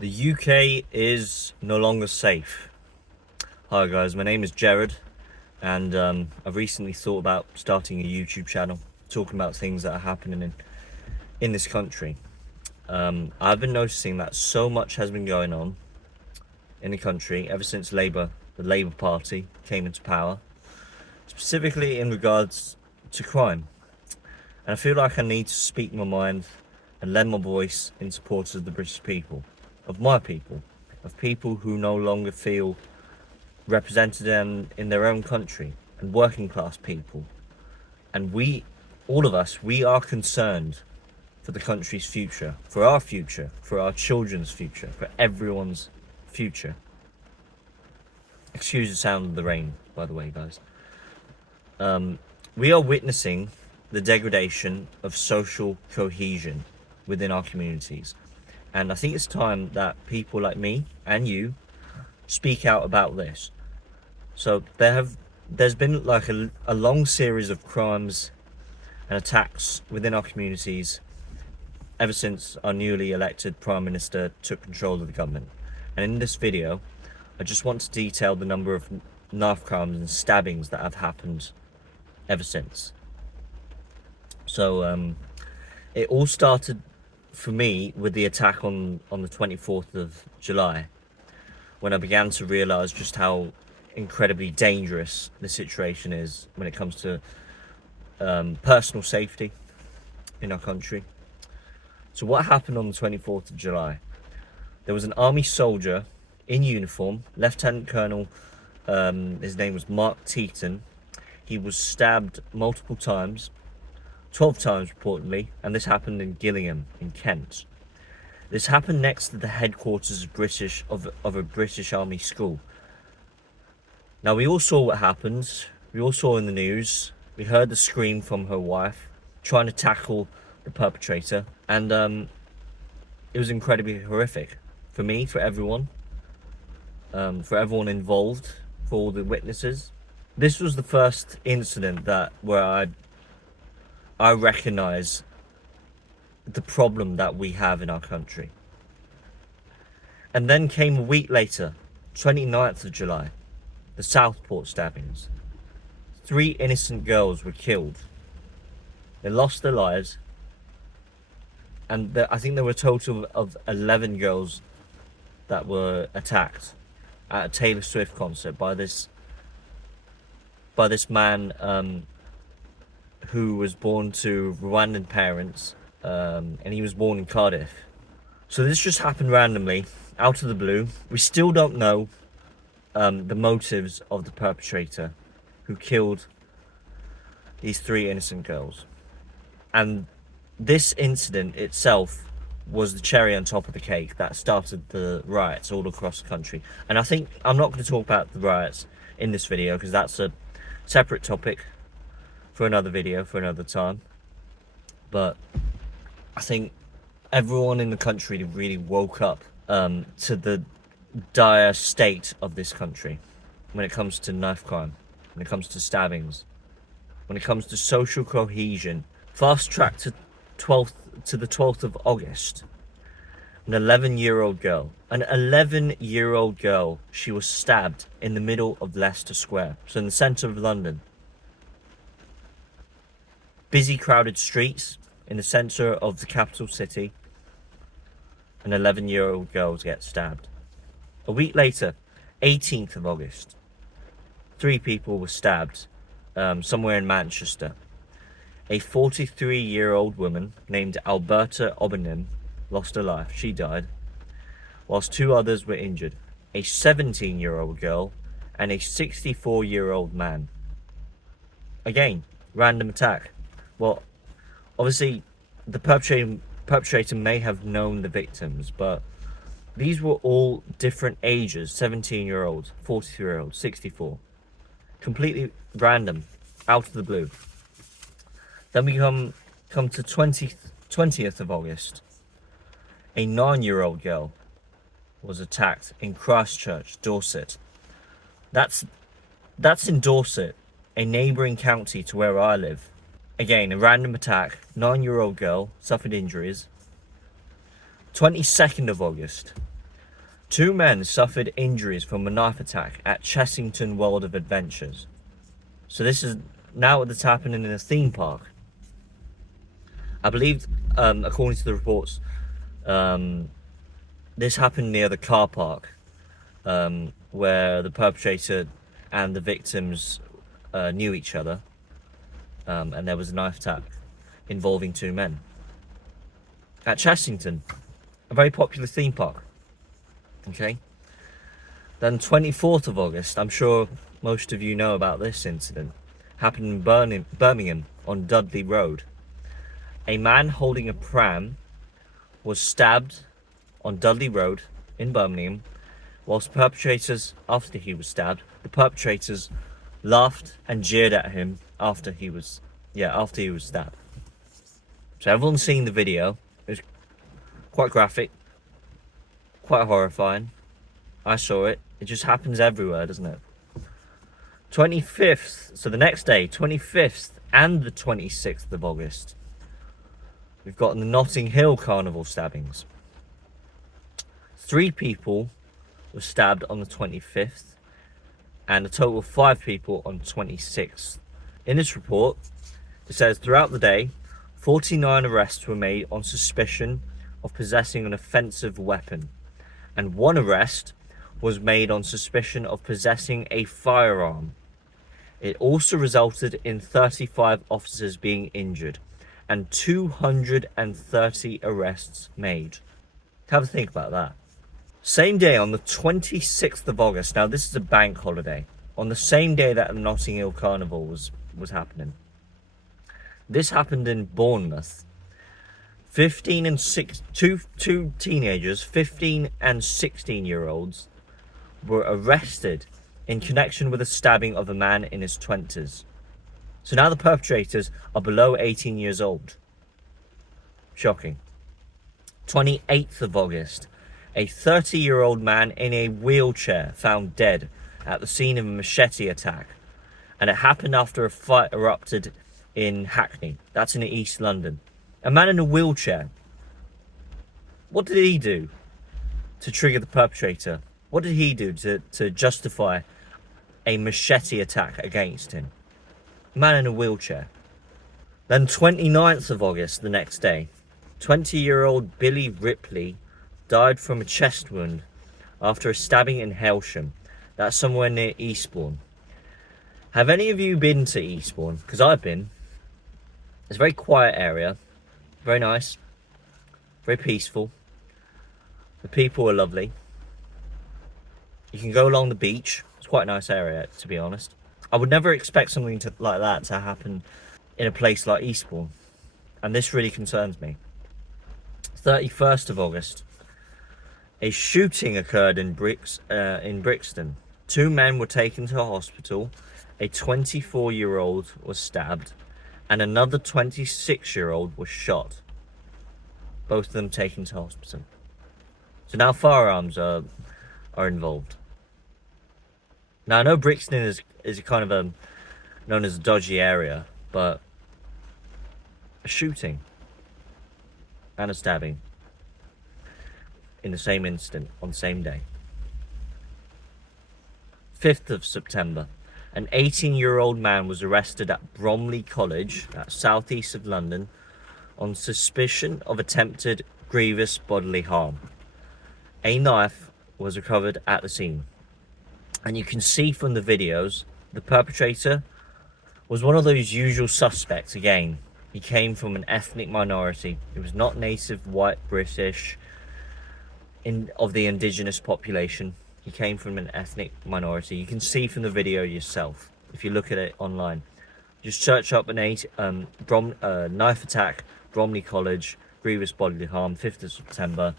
The UK is no longer safe. Hi guys, my name is Jarrod, and I've recently thought about starting a YouTube channel talking about things that are happening in this country. I've been noticing that so much has been going on in the country ever since the Labour Party came into power, specifically in regards to crime. And I feel like I need to speak my mind and lend my voice in support of the British people, of my people, of people who no longer feel represented in their own country, and working class people. And all of us, we are concerned for the country's future, for our children's future, for everyone's future. Excuse the sound of the rain, by the way, guys. We are witnessing the degradation of social cohesion within our communities. And I think it's time that people like me and you speak out about this. So there's been like a long series of crimes and attacks within our communities ever since our newly elected Prime Minister took control of the government. And in this video, I just want to detail the number of knife crimes and stabbings that have happened ever since. So it all started for me with the attack on the 24th of July, when I began to realise just how incredibly dangerous the situation is when it comes to personal safety in our country. So what happened on the 24th of July? There was an army soldier in uniform, Lieutenant Colonel, his name was Mark Teaton. He was stabbed multiple times, 12 times reportedly, and this happened in Gillingham in Kent. This happened next to the headquarters of a British Army school. Now, we all saw what happened. We all saw in the news. We heard the scream from her wife trying to tackle the perpetrator, and it was incredibly horrific for me, for everyone involved, for all the witnesses. This was the first incident where I recognise the problem that we have in our country. And then came a week later, 29th of July, the Southport stabbings. 3 innocent girls were killed. They lost their lives, and I think there were a total of 11 girls that were attacked at a Taylor Swift concert by this man who was born to Rwandan parents, and he was born in Cardiff. So this just happened randomly, out of the blue. We still don't know the motives of the perpetrator who killed these 3 innocent girls. And this incident itself was the cherry on top of the cake that started the riots all across the country. And I think I'm not going to talk about the riots in this video, because that's a separate topic for another video, for another time. But I think everyone in the country really woke up to the dire state of this country when it comes to knife crime, when it comes to stabbings, when it comes to social cohesion. Fast track to the 12th of August. An 11-year-old girl, she was stabbed in the middle of Leicester Square, so in the centre of London. Busy, crowded streets in the centre of the capital city. An 11-year-old girl gets stabbed. A week later, 18th of August, 3 people were stabbed somewhere in Manchester. A 43-year-old woman named Alberta Obernin lost her life. She died, whilst 2 others were injured. A 17-year-old girl and a 64-year-old man. Again, random attack. Well, obviously, the perpetrator may have known the victims, but these were all different ages: 17-year-old, 43-year-old, 64. Completely random, out of the blue. Then we come to 20th of August. A 9-year-old girl was attacked in Christchurch, Dorset. That's in Dorset, a neighbouring county to where I live. Again, a random attack. 9-year-old girl suffered injuries. 22nd of August, 2 men suffered injuries from a knife attack at Chessington World of Adventures. So this is now that's happening in a theme park. I believe, according to the reports, this happened near the car park, where the perpetrator and the victims knew each other, and there was a knife attack involving 2 men at Chessington, a very popular theme park. Okay. Then 24th of August, I'm sure most of you know about this incident, happened in Birmingham on Dudley Road. A man holding a pram was stabbed on Dudley Road in Birmingham, whilst perpetrators, after he was stabbed, the perpetrators laughed and jeered at him after he was stabbed. So everyone's seen the video. It's quite graphic, quite horrifying. I saw it. It just happens everywhere, doesn't it? 25th, so the next day, 25th and the 26th of August, we've got the Notting Hill Carnival stabbings. 3 people were stabbed on the 25th, and a total of 5 people on the 26th. In this report, it says throughout the day, 49 arrests were made on suspicion of possessing an offensive weapon, and 1 arrest was made on suspicion of possessing a firearm. It also resulted in 35 officers being injured and 230 arrests made. Have a think about that. Same day, on the 26th of August, now this is a bank holiday, on the same day that the Notting Hill Carnival was happening. This happened in Bournemouth. 2 teenagers, 15 and 16-year-olds, were arrested in connection with the stabbing of a man in his 20s. So now the perpetrators are below 18 years old. Shocking. 28th of August, a 30-year-old man in a wheelchair found dead at the scene of a machete attack. And it happened after a fight erupted in Hackney. That's in East London. A man in a wheelchair. What did he do to trigger the perpetrator? What did he do to justify a machete attack against him? A man in a wheelchair. Then 29th of August, the next day, 20-year-old Billy Ripley died from a chest wound after a stabbing in Hailsham. That's somewhere near Eastbourne. Have any of you been to Eastbourne? Because I've been. It's a very quiet area. Very nice. Very peaceful. The people are lovely. You can go along the beach. It's quite a nice area, to be honest. I would never expect something like that to happen in a place like Eastbourne. And this really concerns me. 31st of August. A shooting occurred in Brixton. 2 men were taken to hospital. A 24-year-old was stabbed. And another 26-year-old was shot. Both of them taken to hospital. So now firearms are involved. Now I know Brixton is kind of known as a dodgy area, but a shooting and a stabbing in the same instant on the same day. 5th of September. An 18-year-old man was arrested at Bromley College, that's southeast of London, on suspicion of attempted grievous bodily harm. A knife was recovered at the scene. And you can see from the videos, the perpetrator was one of those usual suspects again. He came from an ethnic minority. He was not native white British of the indigenous population. He came from an ethnic minority. You can see from the video yourself if you look at it online. Just search up an knife attack, Bromley College, grievous bodily harm, 5th of September.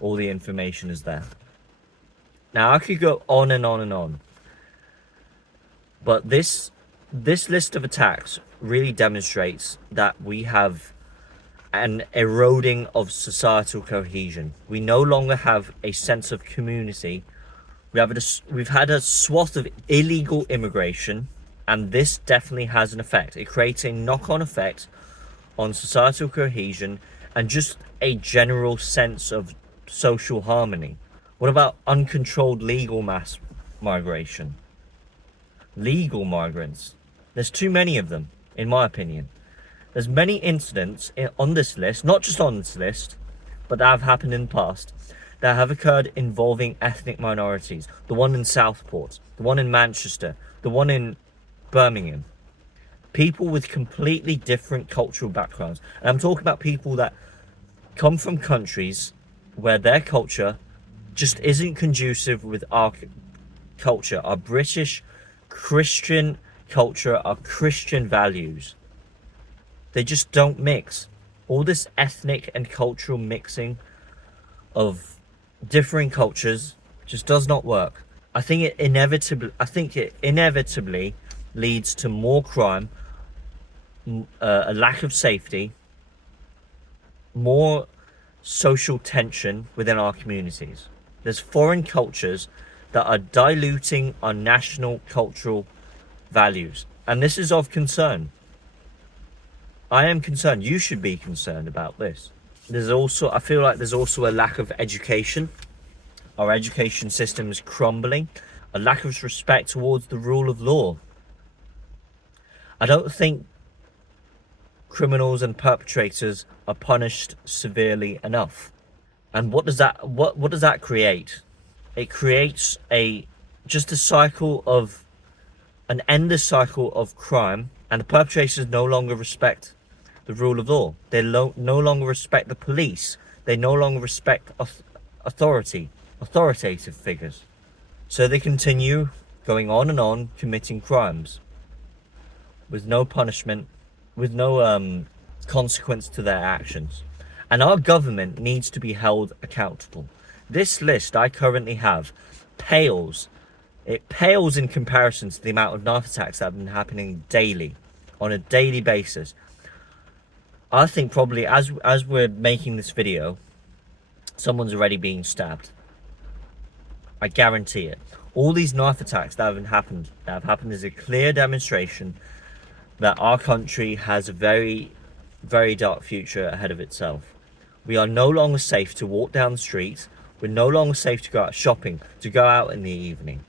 All the information is there. Now I could go on and on and on, but this list of attacks really demonstrates that we have an eroding of societal cohesion. We no longer have a sense of community. We've had a swath of illegal immigration, and this definitely has an effect. It creates a knock-on effect on societal cohesion and just a general sense of social harmony. What about uncontrolled legal mass migration? Legal migrants. There's too many of them, in my opinion. There's many incidents on this list, not just on this list, but that have happened in the past, that have occurred involving ethnic minorities. The one in Southport, the one in Manchester, the one in Birmingham. People with completely different cultural backgrounds. And I'm talking about people that come from countries where their culture just isn't conducive with our culture, our British Christian culture, our Christian values. They just don't mix. All this ethnic and cultural mixing of differing cultures just does not work. I think it inevitably leads to more crime, a lack of safety, more social tension within our communities. There's foreign cultures that are diluting our national cultural values, and this is of concern. I am concerned. You should be concerned about this. I feel like there's also a lack of education. Our education system is crumbling. A lack of respect towards the rule of law. I don't think criminals and perpetrators are punished severely enough. And what does that create? It creates an endless cycle of crime, and the perpetrators no longer respect the rule of law. They no longer respect the police. They no longer respect authoritative figures. So they continue going on and on committing crimes with no punishment, with no consequence to their actions. And our government needs to be held accountable. This list I currently have pales in comparison to the amount of knife attacks that have been happening daily, on a daily basis. I think probably as we're making this video, someone's already being stabbed. I guarantee it. All these knife attacks that have happened is a clear demonstration that our country has a very, very dark future ahead of itself. We are no longer safe to walk down the streets. We're no longer safe to go out shopping, to go out in the evening.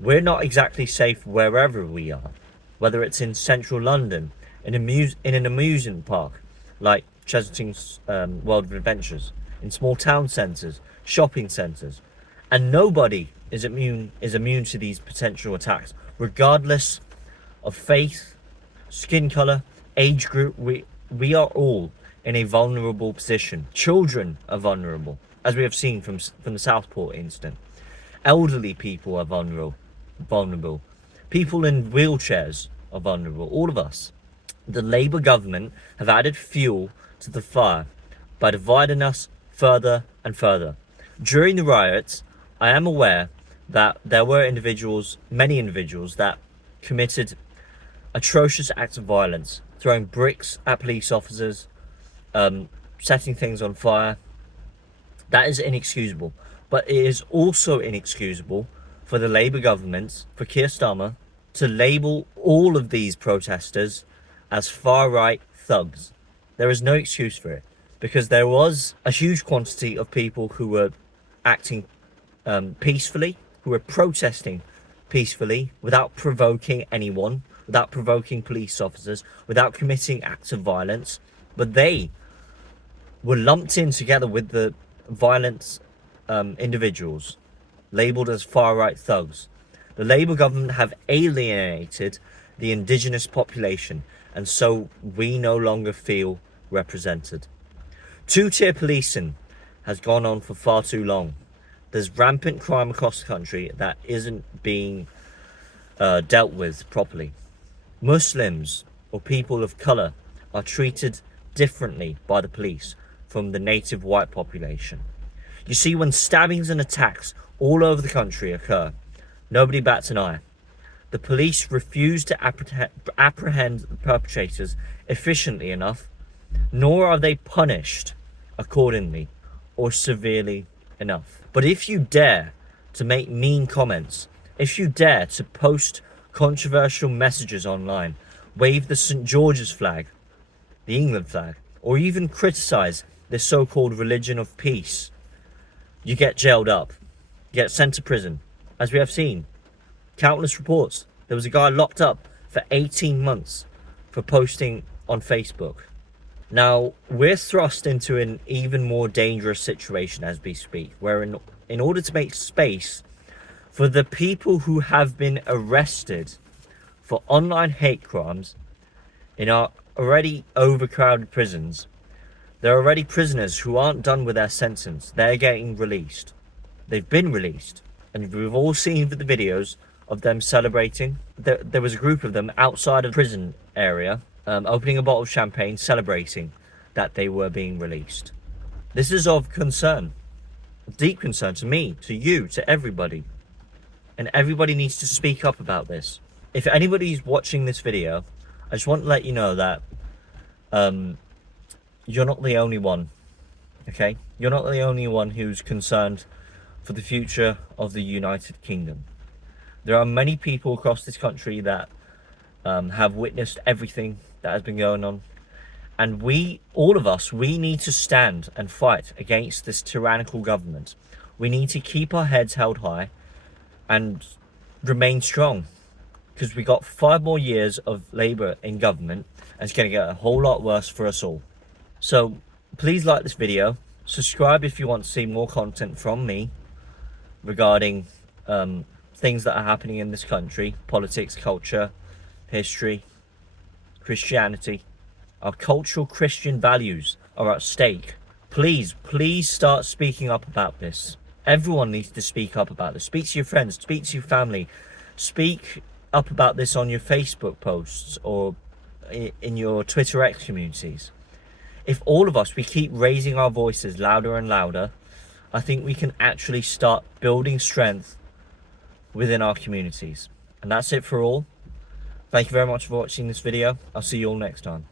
We're not exactly safe wherever we are, whether it's in central London, in an amusement park like Chesington's World of Adventures, in small town centres, shopping centres, and nobody is immune to these potential attacks, regardless of faith, skin colour, age group. We are all in a vulnerable position. Children are vulnerable, as we have seen from the Southport incident. Elderly people are vulnerable. People in wheelchairs are vulnerable. All of us. The Labour government have added fuel to the fire by dividing us further and further. During the riots, I am aware that there were many individuals that committed atrocious acts of violence, throwing bricks at police officers, setting things on fire. That is inexcusable. But it is also inexcusable for the Labour government, for Keir Starmer, to label all of these protesters as far-right thugs. There is no excuse for it, because there was a huge quantity of people who were acting peacefully, who were protesting peacefully, without provoking anyone, without provoking police officers, without committing acts of violence, but they were lumped in together with the violent individuals, labelled as far-right thugs. The Labour government have alienated the indigenous population, and so we no longer feel represented. Two-tier policing has gone on for far too long. There's rampant crime across the country that isn't being dealt with properly. Muslims or people of colour are treated differently by the police from the native white population. You see, when stabbings and attacks all over the country occur, nobody bats an eye. The police refuse to apprehend the perpetrators efficiently enough, nor are they punished accordingly or severely enough. But if you dare to make mean comments, if you dare to post controversial messages online, wave the St. George's flag, the England flag, or even criticise the so-called religion of peace, you get jailed up, you get sent to prison. As we have seen, countless reports. There was a guy locked up for 18 months for posting on Facebook. Now, we're thrust into an even more dangerous situation as we speak, where in order to make space for the people who have been arrested for online hate crimes in our already overcrowded prisons, there are already prisoners who aren't done with their sentence. They're getting released. They've been released. And we've all seen the videos of them celebrating. There was a group of them outside of the prison area, opening a bottle of champagne, celebrating that they were being released. This is of concern, deep concern to me, to you, to everybody. And everybody needs to speak up about this. If anybody's watching this video, I just want to let you know that you're not the only one, okay? You're not the only one who's concerned for the future of the United Kingdom. There are many people across this country that have witnessed everything that has been going on. And all of us, we need to stand and fight against this tyrannical government. We need to keep our heads held high and remain strong. Because we got 5 more years of Labour in government, and it's going to get a whole lot worse for us all. So please like this video, subscribe if you want to see more content from me regarding things that are happening in this country, politics, culture, history, Christianity. Our cultural Christian values are at stake. Please start speaking up about this. Everyone needs to speak up about this. Speak to your friends, speak to your family, speak up about this on your Facebook posts or in your Twitter X communities. If all of us, we keep raising our voices louder and louder, I think we can actually start building strength within our communities. And that's it for all. Thank you very much for watching this video. I'll see you all next time.